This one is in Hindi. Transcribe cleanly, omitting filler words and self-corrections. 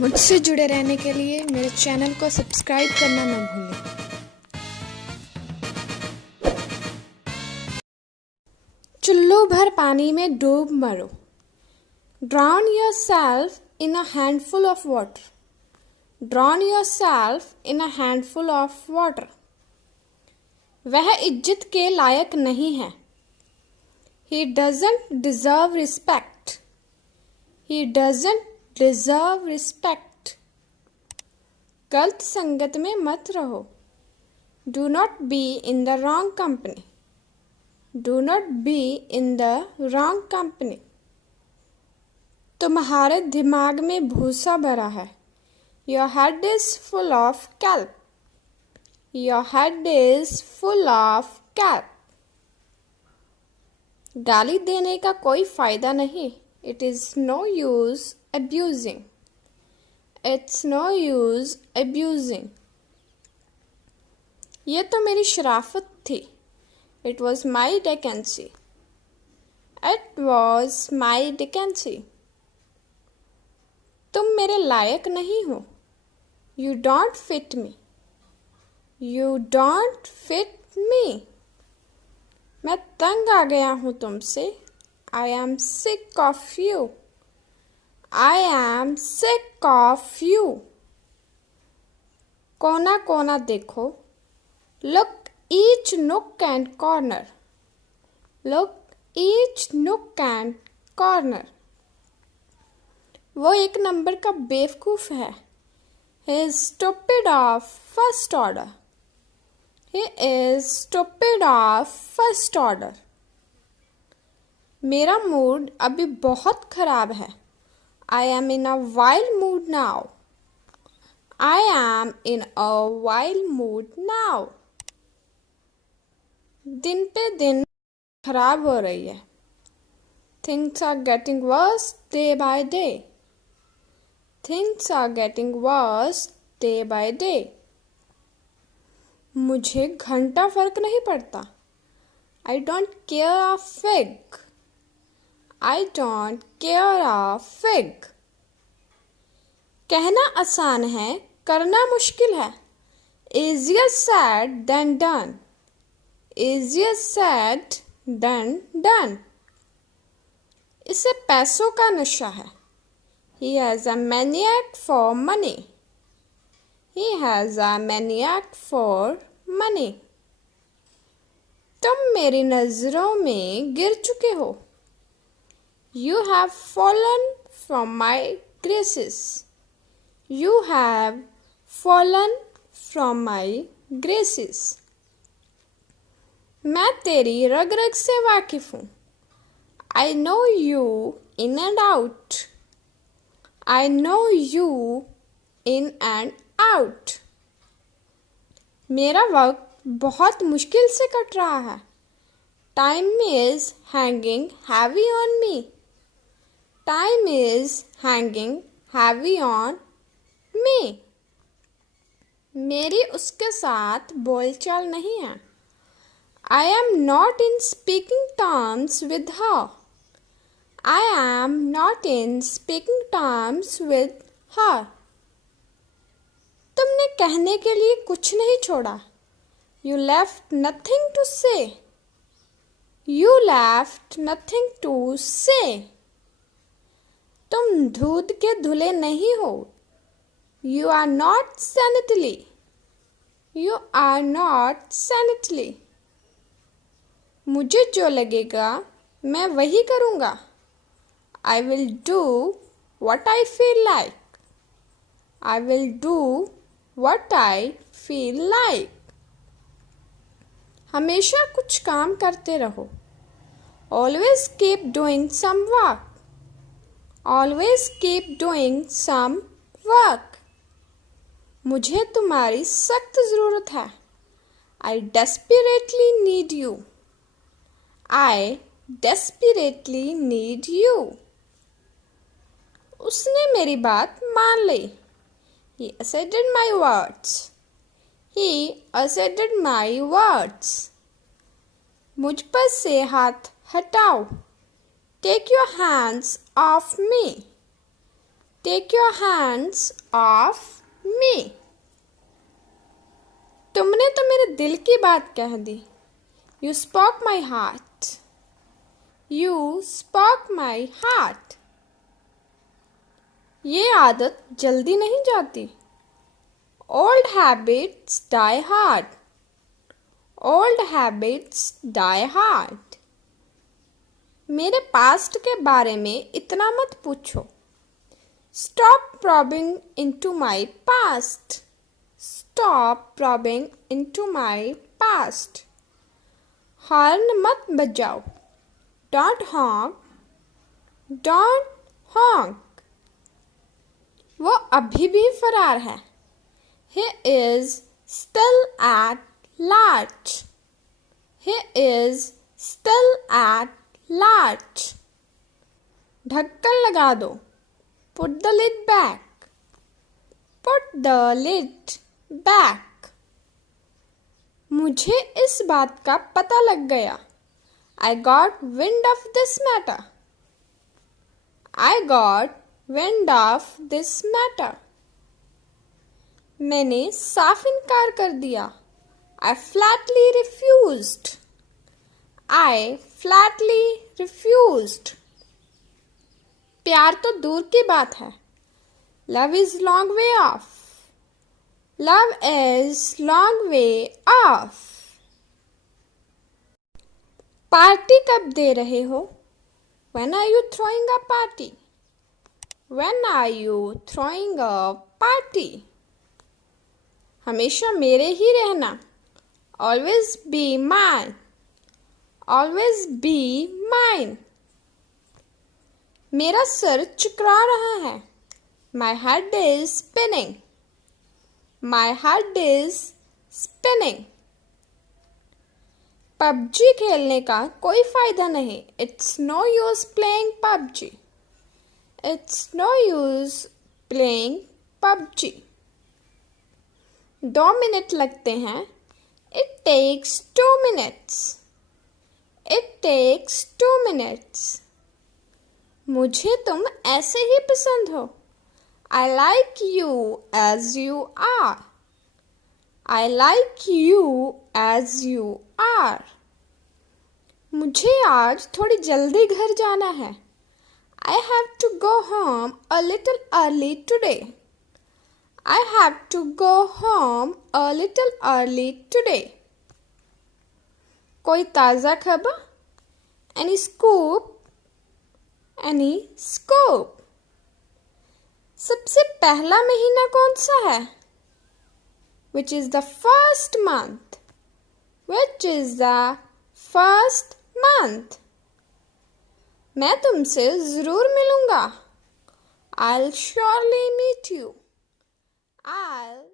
मुझसे जुड़े रहने के लिए मेरे चैनल को सब्सक्राइब करना न भूलें। चुल्लू भर पानी में डूब मरो। Drown yourself in a handful of water. Drown yourself in a handful of water. वह इज्जत के लायक नहीं है। He doesn't deserve respect. He doesn't deserve respect. गलत संगत में मत रहो। Do not be in the wrong company. Do not be in the wrong company. तुम्हारे दिमाग में भूसा भरा है। Your head is full of kelp. Your head is full of kelp. गाली देने का कोई फायदा नहीं। It is no use abusing. It's no use abusing. ये तो मेरी शराफत थी। It was my decency. It was my decency. तुम मेरे लायक नहीं हो। You don't fit me. You don't fit me. मैं तंग आ गया हूँ तुमसे। I am sick of you. I am sick of you. कोना कोना देखो। Look each nook and corner. Look each nook and corner. वो एक नंबर का बेवकूफ है। He is stupid of first order. He is stupid of first order. मेरा मूड अभी बहुत खराब है। I am in a wild mood now. I am in a wild mood now. दिन पे दिन खराब हो रही है। Things are getting worse day by day. Things are getting worse day by day. मुझे घंटा फर्क नहीं पड़ता। I don't care a fig. I don't care a fig. कहना आसान है, करना मुश्किल है। Easier said than done. Easier said than done. इसे पैसों का नशा है। He has a maniac for money. He has a maniac for money. तुम मेरी नजरों में गिर चुके हो। You have fallen from my graces. You have fallen from my graces. मैं तेरी रग रग से वाकिफ हूँ। I know you in and out. I know you in and out. मेरा वक्त बहुत मुश्किल से कट रहा है। Time is hanging heavy on me. Time is hanging heavy on me. मेरी उसके साथ बोलचाल नहीं है। I am not in speaking terms with her. I am not in speaking terms with her. तुमने कहने के लिए कुछ नहीं छोड़ा। You left nothing to say. You left nothing to say. तुम दूध के धुले नहीं हो। You are not sanitary. You are not sanitary. मुझे जो लगेगा मैं वही करूँगा। I will do what I feel like. I will do what I feel like. हमेशा कुछ काम करते रहो। Always keep doing some work. Always keep doing some work. मुझे तुम्हारी सख्त ज़रूरत है। I desperately need you. I desperately need you. उसने मेरी बात मान ली। He acceded my words. He acceded my words. मुझ पर से हाथ हटाओ। Take your hands off me. Take your hands off me. तुमने तो मेरे दिल की बात कह दी. You spoke my heart. You spoke my heart. ये आदत जल्दी नहीं जाती. Old habits die hard. Old habits die hard. मेरे पास्ट के बारे में इतना मत पूछो. Stop probing into my past. Stop probing into my past. Horn मत बजाओ. Don't honk. Don't honk. वो अभी भी फरार है. He is still at large. He is still at large. ढक्कन लगा दो. Put the lid back. Put the lid back. मुझे इस बात का पता लग गया. I got wind of this matter. I got wind of this matter. मैंने साफ इनकार कर दिया. I flatly refused. I flatly refused. प्यार तो दूर की बात है. Love is long way off. Love is long way off. Party कब दे रहे हो? When are you throwing a party? When are you throwing a party? हमेशा मेरे ही रहना. Always be mine. Always be mine. मेरा सर चकरा रहा है. My head is spinning. My head is spinning. PUBG खेलने का कोई फायदा नहीं. It's no use playing PUBG. It's no use playing PUBG. 2 minute लगते हैं. It takes 2 minutes. It takes 2 minutes. मुझे तुम ऐसे ही पसंद हो. I like you as you are. I like you as you are. मुझे आज थोड़ी जल्दी घर जाना है. I have to go home a little early today. I have to go home a little early today. कोई ताज़ा खबर? Any scoop? Any scoop? सबसे पहला महीना कौन सा है? Which is the first month? Which is the first month? मैं तुमसे ज़रूर मिलूँगा. I'll surely meet you. I'll